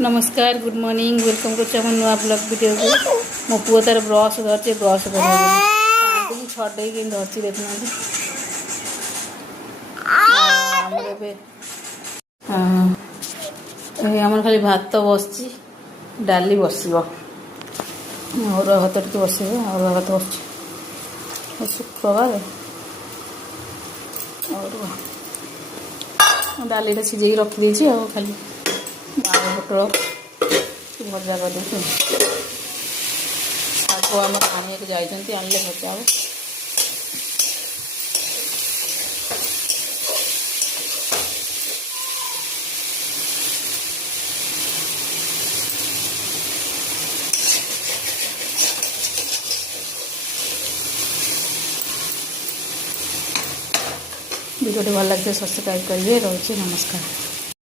नमस्कार good morning welcome कर नुआ ब्लॉग वीडियो को मो पुओ तार ब्रश धरचे ब्रश कर छड़े कि धरची देखना आमर खाली भात बस डाली बस अरुआ भात टे बस अरुआ भात बस शुक्रवार अरुआ डाली सीझे रखी खाली आलू पोटल भजा कर शाग आम आने के जाइए आनले भजा हो वीडियो भल लगे सब्सक्राइब करेंगे। रोचे नमस्कार।